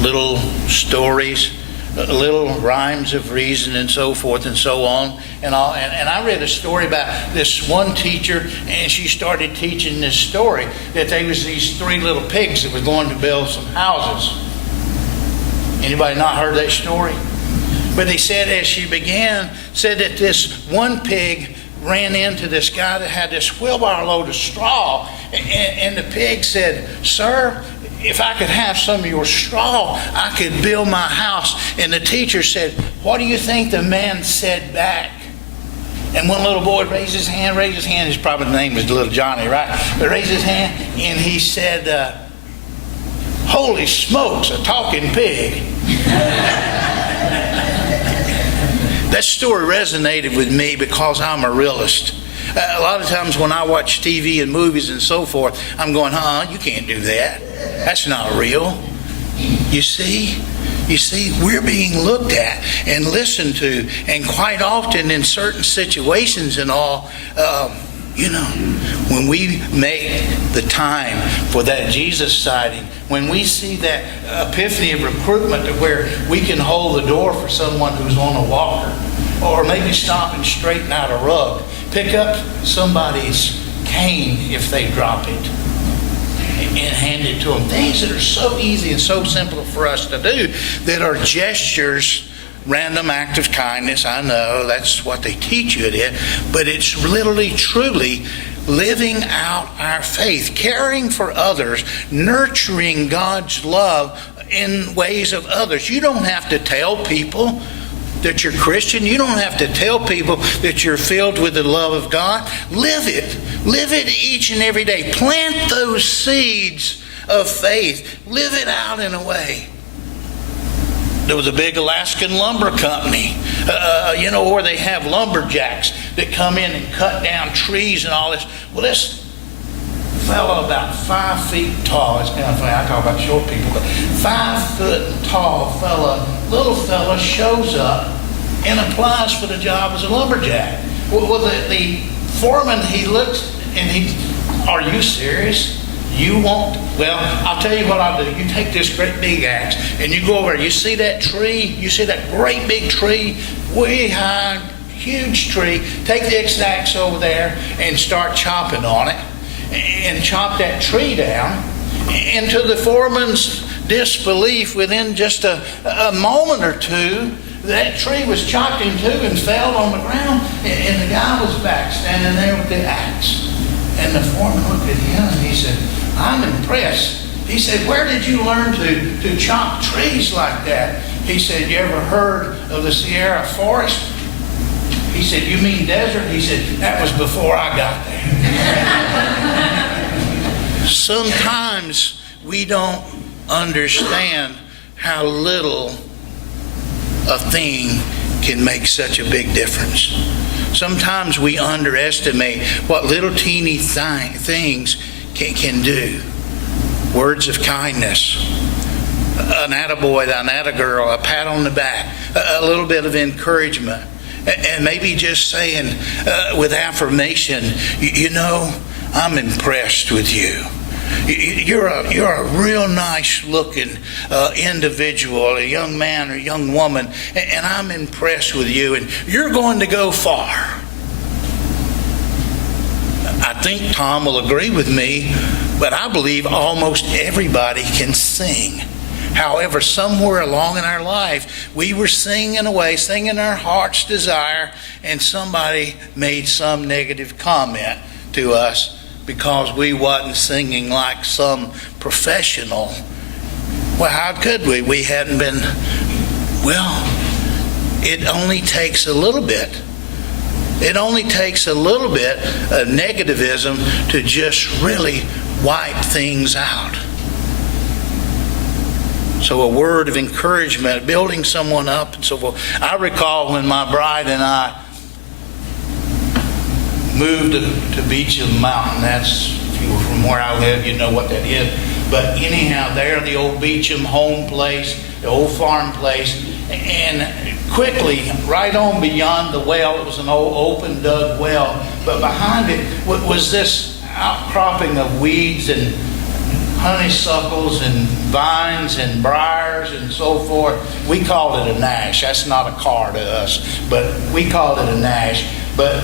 little stories, little rhymes of reason, and so forth and so on. And I read a story about this one teacher, and she started teaching this story that there was these three little pigs that were going to build some houses. Anybody not heard that story? But they said, as she began, said that this one pig ran into this guy that had this wheelbarrow load of straw, and the pig said, "Sir, if I could have some of your straw, I could build my house." And the teacher said, "What do you think the man said back?" And one little boy raised his hand. His probably the name was Little Johnny, right? But raised his hand, and he said, "Holy smokes, a talking pig." That story resonated with me because I'm a realist. A lot of times when I watch TV and movies and so forth, I'm going, you can't do that. That's not real. You see, we're being looked at and listened to, and quite often in certain situations and all, when we make the time for that Jesus sighting, when we see that epiphany of recruitment to where we can hold the door for someone who's on a walker, or maybe stop and straighten out a rug, pick up somebody's cane if they drop it, and hand it to them. Things that are so easy and so simple for us to do, that are gestures, random act of kindness. I know that's what they teach you it is, but it's literally, truly living out our faith, caring for others, nurturing God's love in ways of others. You don't have to tell people that you're Christian. You don't have to tell people that you're filled with the love of God. Live it. Live it each and every day. Plant those seeds of faith. Live it out in a way. There was a big Alaskan lumber company, where they have lumberjacks that come in and cut down trees and all this. Well, this fellow about 5 feet tall, it's kind of funny, I talk about short people, but 5 foot tall little fella shows up and applies for the job as a lumberjack. Well, the foreman, he looks and "Are you serious? You won't?" "Well, I'll tell you what I'll do. You take this great big axe and you go over there. You see that tree? You see that great big tree? Way high, huge tree. Take the axe over there and start chopping on it. And chop that tree down." And to the foreman's disbelief, within just a moment or two, that tree was chopped in two and fell on the ground, and the guy was back standing there with the axe. And the foreman looked at him and he said, "I'm impressed." He said, "Where did you learn to chop trees like that?" He said, "You ever heard of the Sierra Forest?" He said, "You mean desert?" He said, "That was before I got there." Sometimes we don't understand how little a thing can make such a big difference. Sometimes we underestimate what little teeny things can do. Words of kindness, an attaboy, an attagirl, a pat on the back, a little bit of encouragement, and maybe just saying with affirmation, "I'm impressed with you. You're a real nice looking individual, a young man or young woman, and I'm impressed with you, and you're going to go far." I think Tom will agree with me, but I believe almost everybody can sing. However, somewhere along in our life, we were singing away, singing our heart's desire, and somebody made some negative comment to us because we wasn't singing like some professional. Well, how could we? We hadn't been. Well, it only takes a little bit. It only takes a little bit of negativism to just really wipe things out. So a word of encouragement, building someone up and so forth. I recall when my bride and I moved to Beecham Mountain. That's, if you were from where I live, you know what that is. But anyhow, there, the old Beecham home place, the old farm place, and quickly, right on beyond the well, it was an old open dug well, but behind it was this outcropping of weeds and honeysuckles and vines and briars and so forth. We called it a nash. That's not a car to us, but we called it a nash. But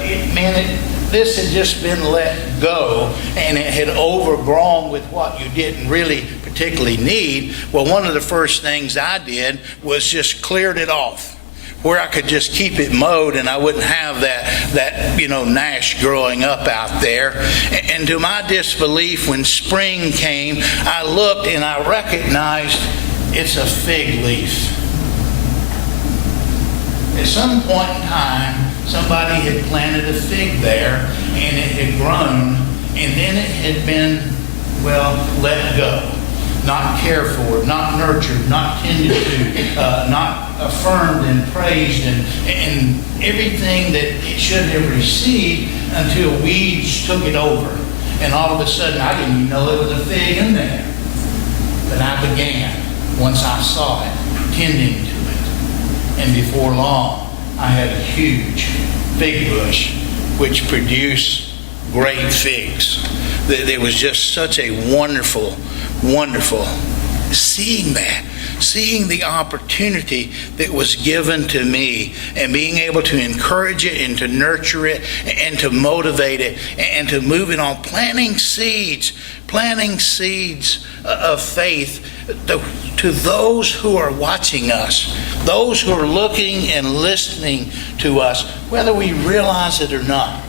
this had just been let go, and it had overgrown with what you didn't really particularly need. Well, one of the first things I did was just cleared it off, where I could just keep it mowed and I wouldn't have that nash growing up out there. And to my disbelief, when spring came, I looked and I recognized it's a fig leaf. At some point in time, somebody had planted a fig there, and it had grown, and then it had been, let go. Not cared for, not nurtured, not tended to, not affirmed and praised, and everything that it should have received, until weeds took it over. And all of a sudden, I didn't even know there was a fig in there. But I began, once I saw it, tending to it. And before long, I had a huge fig bush which produced great figs. There was just such a wonderful seeing the opportunity that was given to me, and being able to encourage it and to nurture it and to motivate it and to move it on, planting seeds of faith to those who are watching us, those who are looking and listening to us, whether we realize it or not.